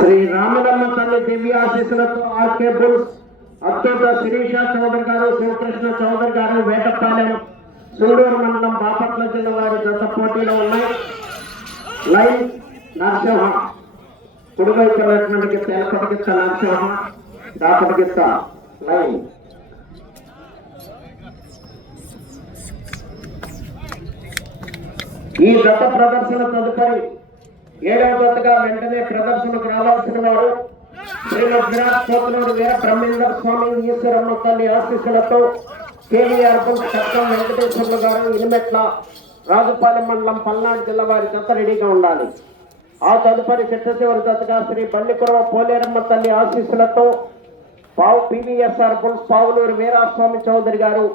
శ్రీ రామలమ్మ తల్లి దివ్యాశీస్సులతో R K bulls అత్యంత శిరీష చౌదరి గారు, శివకృష్ణ చౌదరి గారు, వేటపాలెం సూడూరు మండలం బాపట్ల జిల్లా వారి జత పోటీలో ఉన్నాయి. లైన్ నరసింహ కుడివైపు వెళ్ళినటువంటి గిత్త ఎలపటిగిత్త నరసింహ, దాపటిగిత్త లైన్. ఈ జత ప్రదర్శన తదుపరి 7వ జతగా వెంటనే ప్రదర్శనకు రావాల్సిన వారు శ్రీమద్ విరాట్ కోతలూరు వీర బ్రహ్మేంద్ర స్వామి ఈశ్వరమ్మ తల్లి ఆశీస్సులతో కేవీఆర్ చట్టం వెంకటేశ్వర్లు గారు, ఇనిమెట్ల రాజుపాలెం మండలం పల్నాడు జిల్లా వారి జత రెడీగా ఉండాలి. ఆ తదుపరి చిట్టచివరి జతగా శ్రీ బల్లికురవ పోలేరమ్మ తల్లి ఆశీస్సులతో పీవీఎస్ఆర్ బుల్స్ పావులూరు వీరాస్వామి చౌదరి గారు,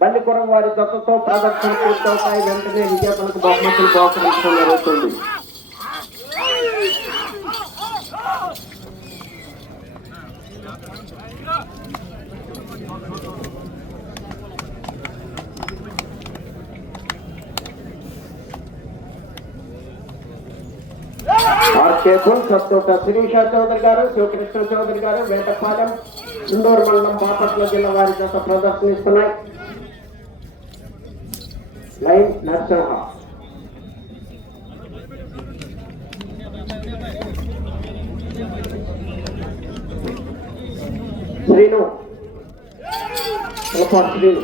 బల్లికురవ వారి జతతో ప్రదర్శన పూర్తవుతాయి. వెంటనే విజేతలకు బహుమతులు బహుకరించడం జరుగుతుంది. శిరీష చౌదరి గారు, శివకృష్ణ చౌదరి గారు, వేటపాలెం ఇండోర్ మండలం బాపట్ల జిల్లా వారి చేత ప్రదర్శనిస్తున్నాయి. లైన్ నరసింహ. శ్రీను శ్రీను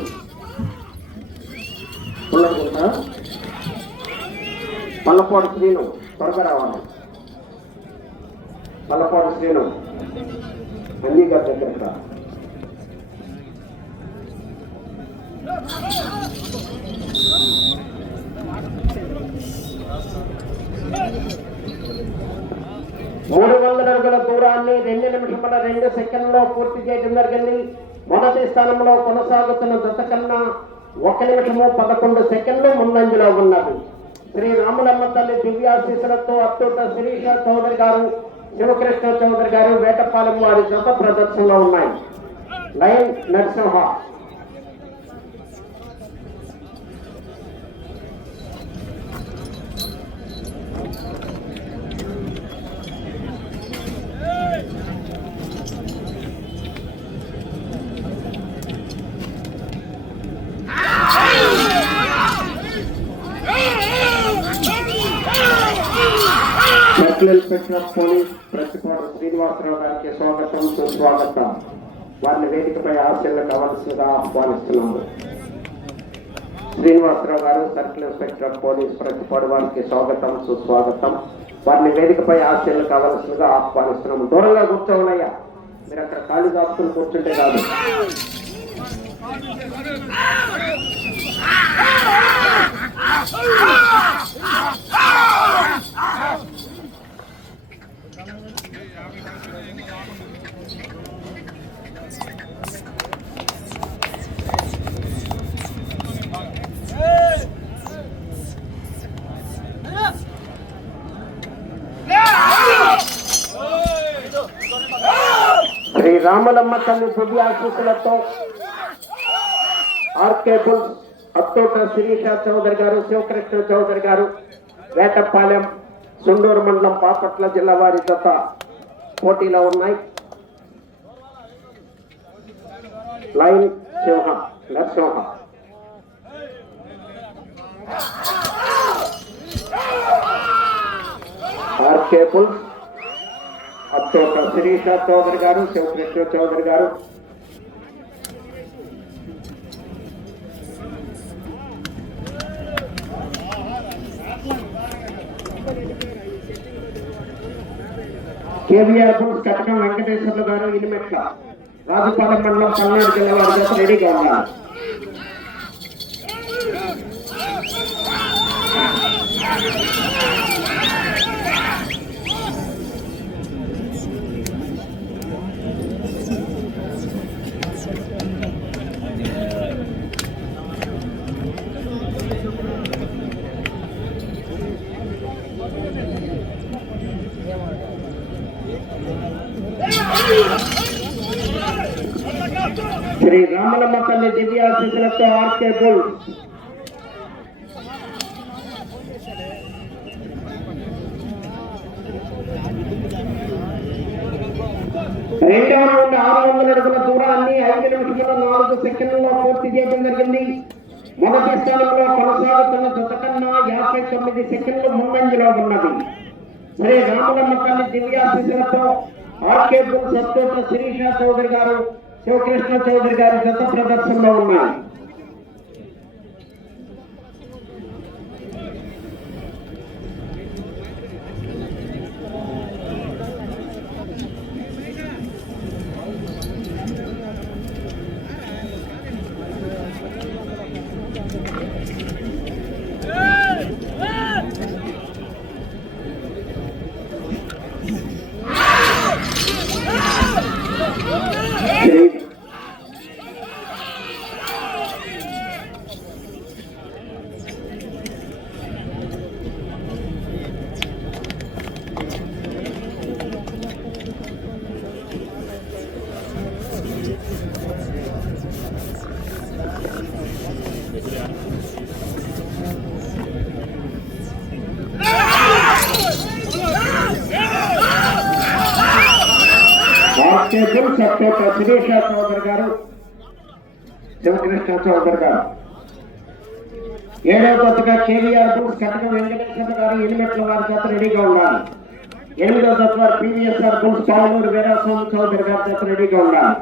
పల్లపాడు శ్రీను త్వరగా రావాలి. పల్లపాడు శ్రీను అంగీగారి దగ్గర మూడు 300 అడుగుల దూరాన్ని 2 నిమిషముల 2 సెకండ్లో పూర్తి చేయడం జరిగింది. మొదటి స్థానంలో కొనసాగుతున్న జత కన్నా 1 నిమిషము 11 సెకండ్లు ముందంజలో ఉన్నది. శ్రీ రామలమ్మ తల్లి దివ్యాశీస్సులతో అత్యుత శిరీష చౌదరి గారు, శివకృష్ణ చౌదరి గారు, వేటపాలెం వారి జత ప్రదర్శనలో ఉన్నాయి. Line Narasimha. Inspector police Prathipadu Srinivasarao గారికి స్వాగతం, సుస్వాగతం. వారిని వేదికపై ఆశలు కావాల్సిందిగా ఆహ్వానిస్తున్నాము. శ్రీనివాసరావు గారు, సర్కిల్ ఇన్స్పెక్టర్ పోలీస్ ప్రతిపాడు వారికి స్వాగతం, సుస్వాగతం. వారిని వేదికపై ఆశలు కావాల్సిందిగా ఆహ్వానిస్తున్నాము. దూరంగా కూర్చోవాలయ్యా, మీరు అక్కడ ఖాళీ దాచుకుని కూర్చుంటే కాదు. శ్రీ రామలమ్మ తల్లి దివ్యాశీస్సులతో ఆర్కే బుల్స్ అత్తోట శిరీష చౌదరి గారు, శివకృష్ణ చౌదరి గారు, వేటపాలెం సుండూరు మండలం బాపట్ల జిల్లా వారి జత పోటీలో ఉన్నాయి. లైన్ సింహ నరసింహ. ఆర్కే బుల్స్ అత్తోట శిరీష చౌదరి గారు, శివకృష్ణ చౌదరి గారు, కేవీఆర్ బుల్స్ కటకం వెంకటేశ్వర్లు గారు, ఇనిమెట్ల రాజుపాలెం మండలం పల్నాడు జిల్లా వారి చేత రెడీగా ఉన్నారు. శ్రీ రామలమ్మ తల్లి దివ్యాశీస్సులతో ఆర్కే బుల్స్ రెండవ రౌండ్ 600 అడుగుల దూరాన్ని 5 నిమిషముల 4 సెకండ్లలో పూర్తి చేయడం జరిగింది. మొదటి స్థానంలో కొనసాగుతున్న జత కన్నా 59 సెకండ్లు ముందంజలో ఉన్నది. శ్రీ రామలమ్మ తల్లి దివ్యాశీస్సులతో ఆర్కే బుల్ సత్తోట శిరీష చౌదరి గారు, శివకృష్ణ చౌదరి గారి జత ప్రదర్శనలో ఉన్నాయి. సత్తోట శిరీష చౌదరి గారు, శివకృష్ణ చౌదరి గారు. 7వ జతగా కేవీఆర్ బుల్స్ కటక వెంకటేశ్వర గారు ఎనిమిట్ల వారి జత రెడీగా ఉండాలి. 8వ జత వారు పివిఎస్ఆర్ బుల్స్ పాలూరు వీరాస్వామి చౌదరి గారి జత రెడీగా ఉండాలి.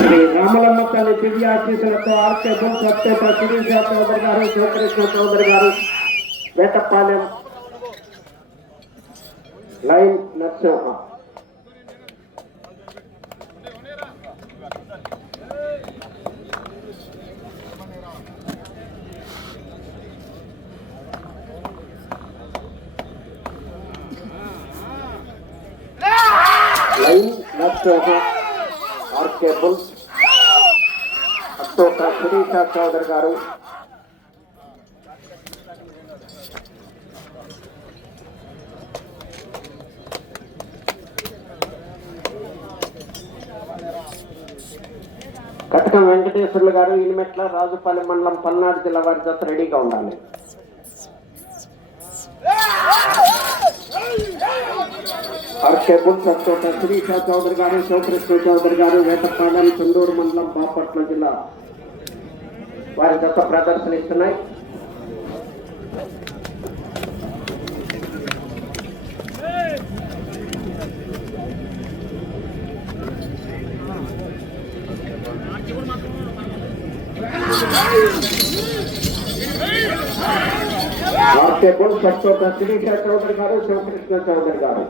శ్రీ రామలమ్మ తల్లి దివ్యాశీస్సులతో ఆర్కే బుల్స్ సత్తోట శిరీష చౌదరి గారు, శివకృష్ణ చౌదరి గారు, Vetapalem line Narsimha. Line Narsimha, R K bulls Sattota Sirisha Chowdary గారు, కటకం వెంకటేశ్వర్లు గారు ఇనిమెట్ల రాజుపాలెం మండలం పల్నాడు జిల్లా వారి జత రెడీగా ఉండాలి. హర్షబుల్ సత్తోట శిరీష చౌదరి గారు, శివకృష్ణ చౌదరి గారు, వేటపాలెం చుండూరు మండలం బాపట్ల జిల్లా వారి జత ప్రదర్శనిస్తున్నాయి. ఆర్కేబుల్ సత్తోట శిరీష చౌదరి గారు, శివకృష్ణ చౌదరి గారు.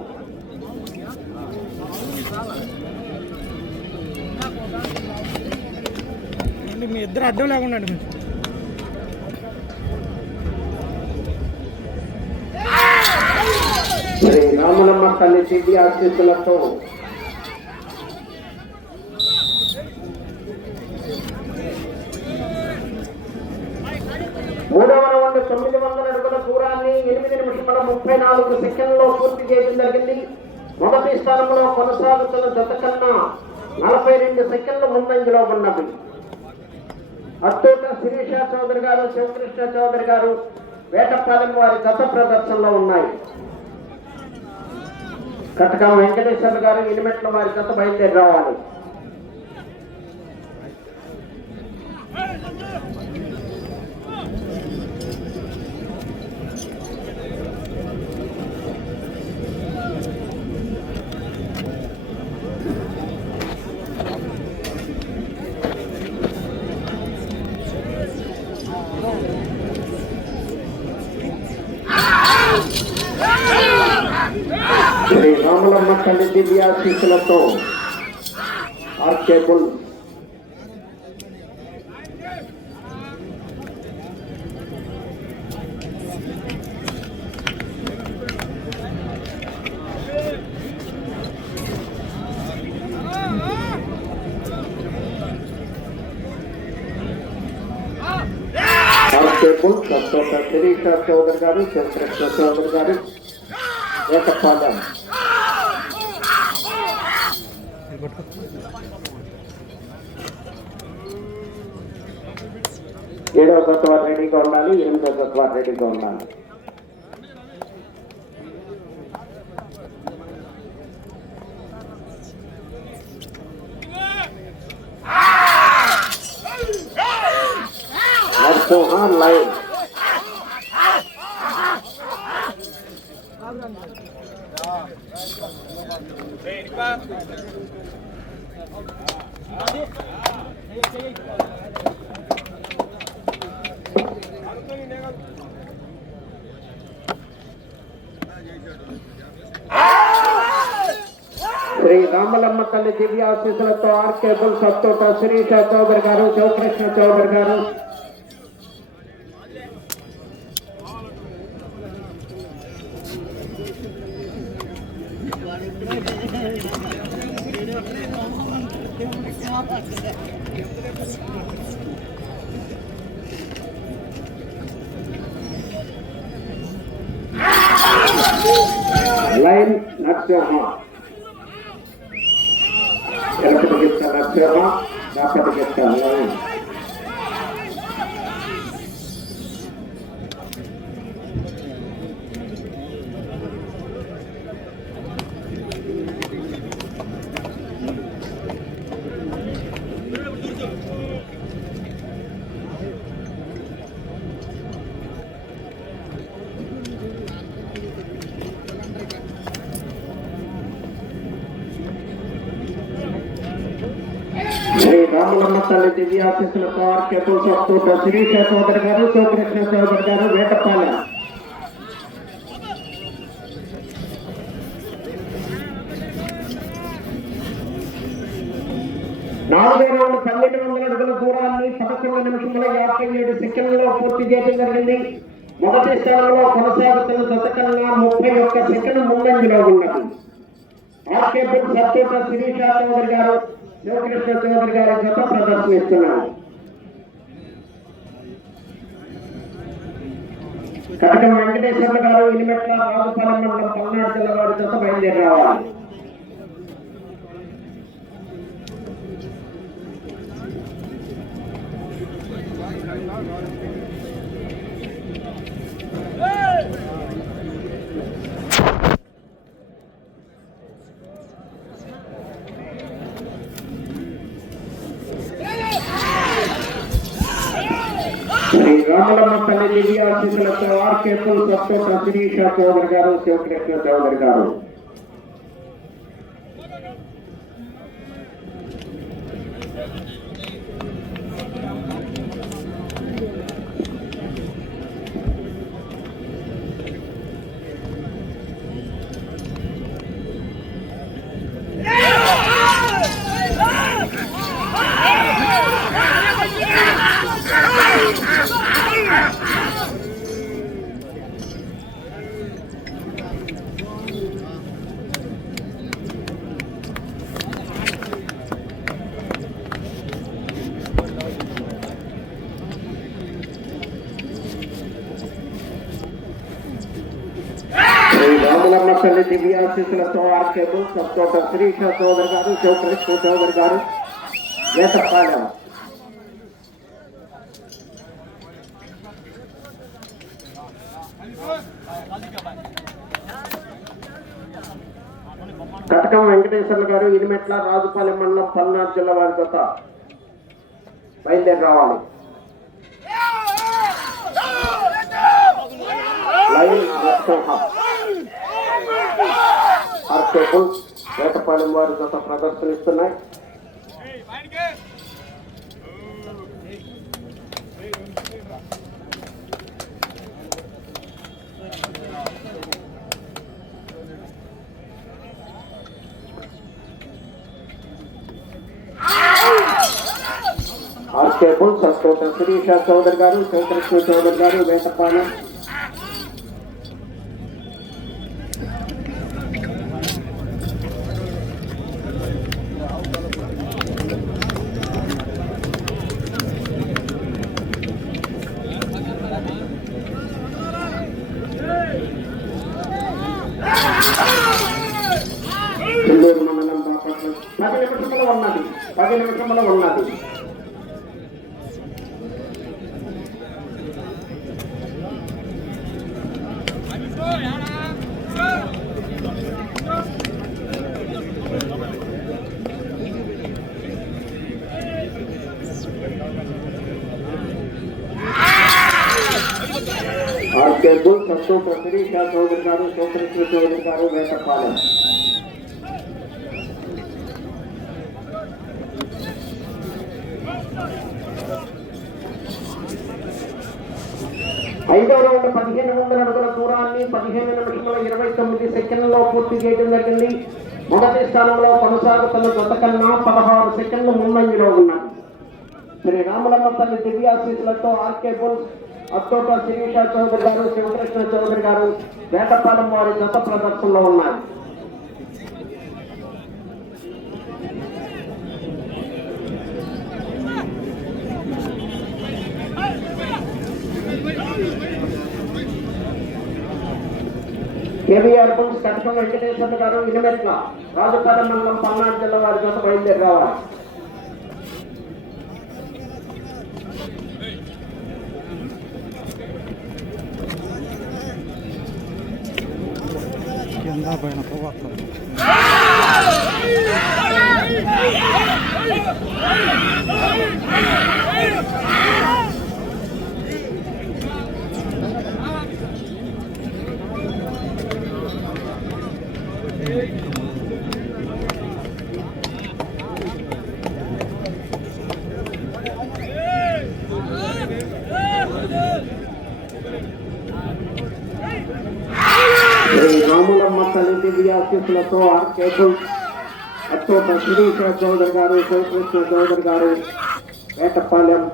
మీ ఇద్దరు అడ్డం లేకుండా శ్రీ రామలమ్మ తల్లి దివ్యాశీస్సులతో మూడవ రౌండ్ 900 అడుగుల దూరాన్ని 8 నిమిషముల 34 సెకండ్లలో పూర్తి చేయడం జరిగింది. మొదటి స్థానంలో కొనసాగుతున్న జత కన్నా 42 సెకండ్ల ముందంజలో ఉన్నది. అత్తోట శిరీష చౌదరి గారు, శివకృష్ణ చౌదరి గారు, వేటపాలెం వారి జత ప్రదర్శనలో ఉన్నాయి. కటకం వెంకటేశ్వర గారు ఇనిమెట్ల వారి జత బయలుదేరి రావాలి. శ్రీ రామలమ్మ తల్లి దివ్యాశీస్సులతో ఆర్కేబుల్ సత్తోట శిరీష చౌదరి గారు, శివకృష్ణ చౌదరి గారు, వేటపాలెం. 7వ జత వారు రెడీగా ఉండాలి, 8వ జత వారు రెడీగా ఉండాలి. లైన్ శ్రీ రామలమ్మ తల్లి దివ్య ఆశీస్సులతో ఆర్కేబుల్ సత్తోట శిరీష చౌదరి గారు, శివకృష్ణ చౌదరి గారు, లైన్ నరసింహ ఎలపటికిస్త నరసింహ రాపటికిస్త లైన్. శ్రీ రామలమ్మ తల్లి దివ్య ఆశీస్సులతో ఆర్కేబుల్ సత్తోట శిరీష చౌదరి గారు, శివకృష్ణ చౌదరి గారు, వేటపాలెం. నాలుగో రౌండ్ 1200 అడుగుల దూరాన్ని 11 నిమిషముల 57 సెకండ్లలో పూర్తి చేయడం జరిగింది. మొదటి స్థానంలో కొనసాగుతున్న జత కన్నా 31 సెకండ్ ముందంజలో ఉన్నది. ఆర్కేబుల్ సత్తోట శిరీష చౌదరి గారు, శివకృష్ణ చౌదరి గారి జత ప్రదర్శనిస్తున్నారు. కటకం వెంకటేశ్వర్లు గారు, ఇనిమెట్ల, రాజుపాలెం మండలం, పల్నాడు జిల్లా వారి జత బయలుదేరి రావాలి. శ్రీ రామలమ్మ తల్లి దివ్య ఆశీస్సులతో ఆర్కేబుల్ సత్తోట శిరీష చౌదరి గారు, శివకృష్ణ చౌదరి గారు. రామలమ్మ తల్లి దివ్య ఆశీస్సులతో ఆర్కేబుల్ సత్తోట శిరీష చౌదరి గారు, శివకృష్ణ చౌదరి గారు, వేటపాలెం. కటకం వెంకటేశ్వర్లు గారు, ఇనిమెట్ల, రాజుపాలెం మండలం, పల్నాడు జిల్లా వారి జత బయలుదేరి రావాలి. లైన్ నరసింహ ఆర్కేబుల్ వేటపాలెం వారి జత ప్రదర్శనిస్తున్నాయి. ఆర్కేబుల్ సత్తోట శిరీష చౌదరి గారు, శివకృష్ణ చౌదరి గారు, వేటపాలెం. చిల్లూరు మండలం బాపట్ల 10 నిమిషంలో ఉన్నది. ఆర్కే బుల్ సత్తు శిరీష చౌదరి గారు, శివకృష్ణ చౌదరి గారు, వేటపాలెం. ఐదో రౌండ్ 1500 అడుగుల దూరాన్ని 15 నిమిషముల 29 సెకండ్లలో పూర్తి చేయడం జరిగింది. మొదటి స్థానంలో కొనసాగుతున్న జత కన్నా 16 సెకండ్లు ముందంజలో ఉన్నాయి. శ్రీ రాములమ్మ తల్లి దివ్యాశీసులతో ఆర్కే బుల్స్, అత్తోట శిరీష చౌదరి గారు, శివకృష్ణ చౌదరి గారు, వేటపాలెం వారి జత ప్రదర్శనలో ఉన్నాయి. కేవీఆర్ బుల్స్ కటకం వెంకటేశ్వర గారు, ఇనిమెట్ల రాజపాలెం మండలం, పల్నాడు జిల్లా వారి జత బయలుదేరి రావాలి. కింద పైన పోగొట్టాలి. రాములమ్మ తల్లి దివ్యాశీసులతో ఆర్కే బుల్స్, అత్తోట శిరీష చౌదరి గారు, శివకృష్ణ చౌదరి గారు, వేటపాలెం.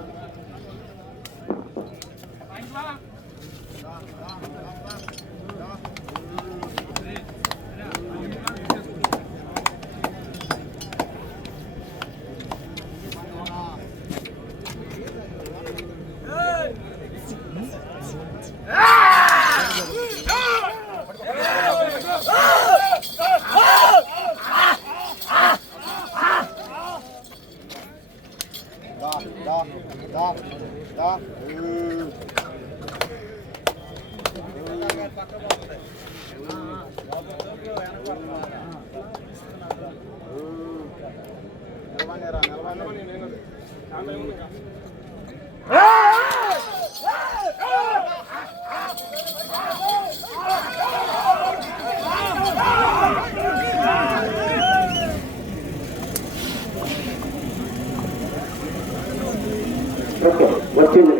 వచ్చింది.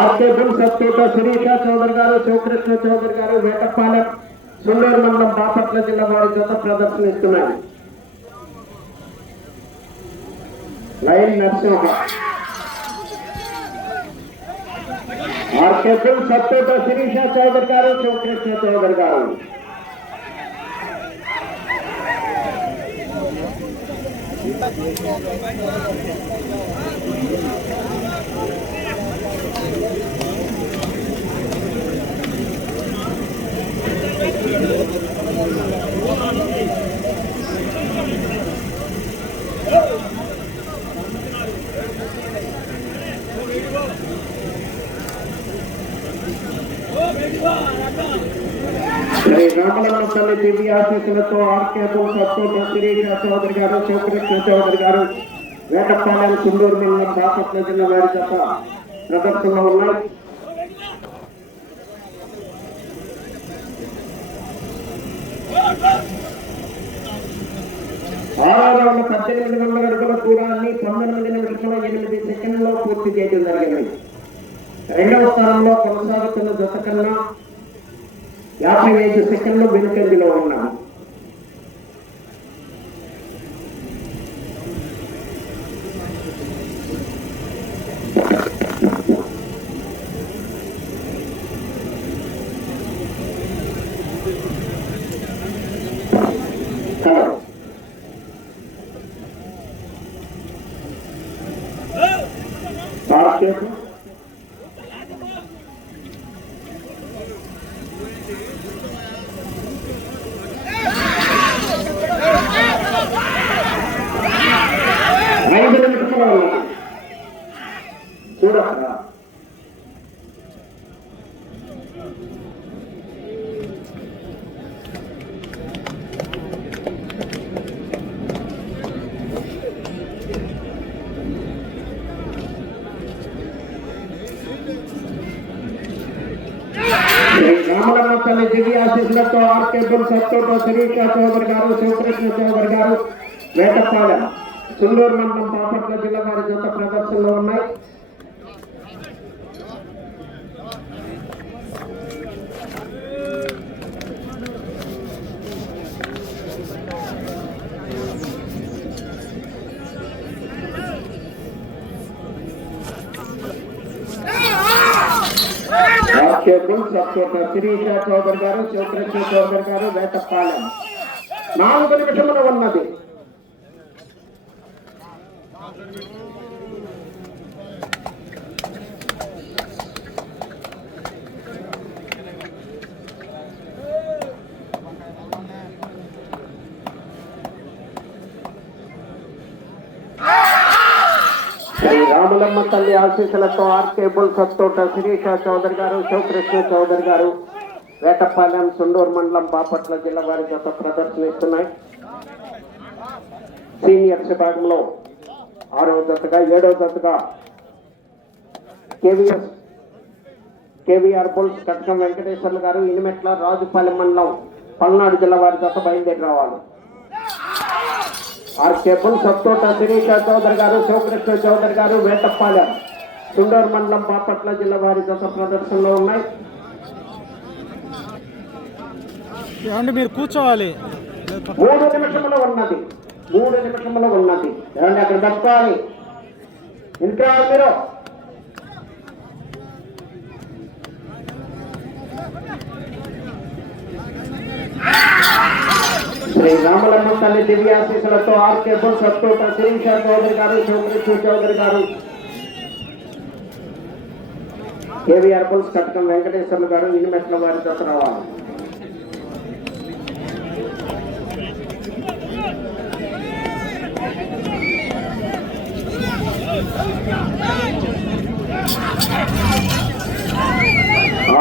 ఆర్కే బుల్స్, అత్తోట శిరీష చౌదరి గారు, శివకృష్ణ చౌదరి గారు, వేటపాలెం, సుండూరు మండలం, బాపట్ల జిల్లా వారి జత ప్రదర్శనిస్తున్నారు. Line Narsimha. R K bulls, Attota Sirisha Chowdary గారు, శివకృష్ణ చౌదరి గారు. శ్రీ రాములమ్మ తల్లి దివ్యాశీసులతో ఆర్కే బుల్స్, అత్తోట శిరీష చౌదరి గారు, శివకృష్ణ చౌదరి గారు, వేటపాలెం, సుండూరు మండలం, బాపట్ల జిల్లా వారి జత ప్రదర్శనలో ఉన్నాయి. ఆరో రౌండ్ 1800 అడుగుల దూరాన్ని 19 నిమిషముల 8 సెకండ్లలో పూర్తి చేయడం జరిగింది. రెండవ స్థానంలో కొనసాగుతున్న జత కన్నా 55 సెకండ్లు వెనుకంజలో ఉన్నాము. ఆర్కేపు చూడరా తల్లి దివ్యాశీసులతో ఆర్కేబుల్ సత్తోట శిరీష చౌదరి గారు, శివకృష్ణ చౌదరి గారు, వేటపాలెం సుండూరు మండలం బాపట్ల జిల్లా వారి జత ప్రదర్శనలో ఉన్నాయి. శిరీష చౌదరి గారు, శివకృష్ణ చౌదరి గారు, వేటపాలెం 4 నిమిషములు ఉన్నది. శ్రీ రాములమ్మ తల్లి ఆశీస్సులతో ఆర్కేబుల్ సత్తోట శిరీష చౌదరి గారు, శివకృష్ణ చౌదరి గారు, వేటపాలెం సుండూరు మండలం బాపట్ల జిల్లా వారి జత ప్రదర్శనిస్తున్నాయి. సీనియర్స్ విభాగంలో 6వ జతగా 7వ జతగా కేవీఆర్ బుల్స్ కటకం వెంకటేశ్వర్లు గారు, ఇనిమెట్ల రాజుపాలెం మండలం పల్నాడు జిల్లా వారి జత బయలుదేరి రావాలి. ఆర్కేబుల్ సత్తోట శిరీష చౌదరి గారు, శివకృష్ణ చౌదరి గారు, వేటపాలెం సుండూరు మండలం బాపట్ల జిల్లా వారి జత ప్రదర్శనలో ఉన్నాయి. మీరు కూర్చోవాలి. 3 నిమిషంలో ఉన్నది. 3 నిమిషంలో ఉన్నది. ఏమంటే అక్కడ తప్పాలి. ఇంకా మీరు శ్రీ రాములమ్మ తల్లి దివ్యాశీసులతో ఆర్కేబుల్ సత్తోట శిరీష చౌదరి గారు, శివకృష్ణ చౌదరి గారు, కేవీఆర్ బుల్స్ కటకం వెంకటేశ్వర్లు గారు, ఇనిమెట్ల వారి జత రావాలి.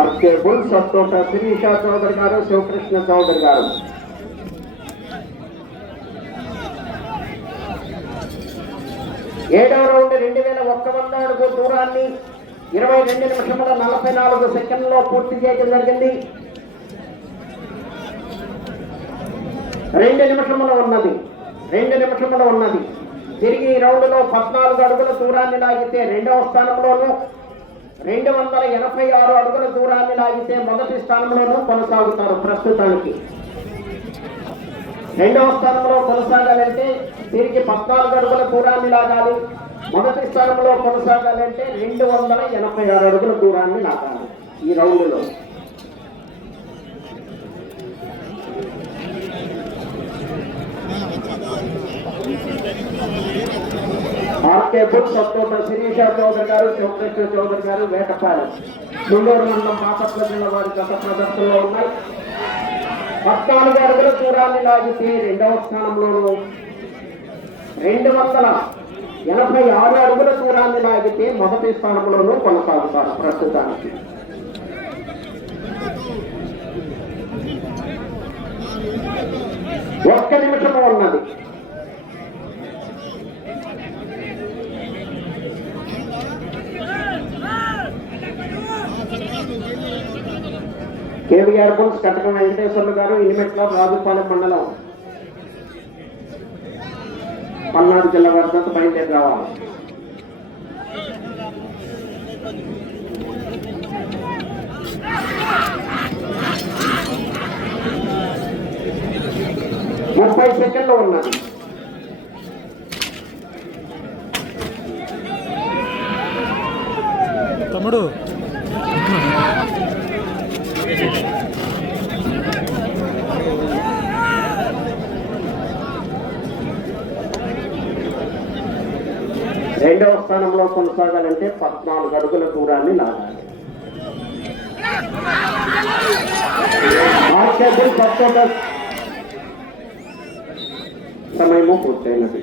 ఆర్కేబుల్ సత్తోట శిరీష చౌదరి గారు, శివకృష్ణ చౌదరి గారు. ఏడవ రౌండ్ 2100 అడుగు దూరాన్ని 22 నిమిషముల 44 సెకండ్లో పూర్తి చేయడం జరిగింది. 2 నిమిషములు ఉన్నది. 2 నిమిషములు ఉన్నది. తిరిగి ఈ రౌండ్ లో 14 అడుగుల దూరాన్ని లాగితే 2వ స్థానంలోనూ, 286 అడుగుల దూరాన్ని లాగితే మొదటి స్థానంలోనూ కొనసాగుతారు. ప్రస్తుతానికి 2వ స్థానంలో కొనసాగాలంటే తిరిగి 14 అడుగుల దూరాన్ని లాగాలి. మొదటి స్థానంలో కొనసాగాలంటే 286 అడుగుల దూరాన్ని లాగాలి ఈ రౌండ్లో. ఆర్కేబుల్ సత్తోట శిరీష చౌదరి గారు, శివకృష్ణ చౌదరి గారు, వేటపాలెం సుండూరు మండలం బాపట్ల జిల్లా వారి గత ప్రదర్శనలో ఉన్నాయి. 14 అడుగుల దూరాన్ని లాగితే 2వ స్థానంలోనూ, 286 అడుగుల దూరాన్ని లాగితే మొదటి స్థానంలోనూ కొనసాగుతారు. ప్రస్తుతానికి 1 నిమిషం ఉన్నది. కేవీఆర్ బుల్స్ కటకం వెంకటేశ్వర్లు గారు, ఇనిమెట్ల రాజుపాలెం మండలం పల్నాడు జిల్లా వద్ద బయలుదేరి రావాలి. ముప్పై సెకండ్లు ఉన్నది. తమ్ముడు రెండవ స్థానంలో కొనసాగాలంటే 14 అడుగుల దూరాన్ని లాగాలి. సమయము పూర్తయినది.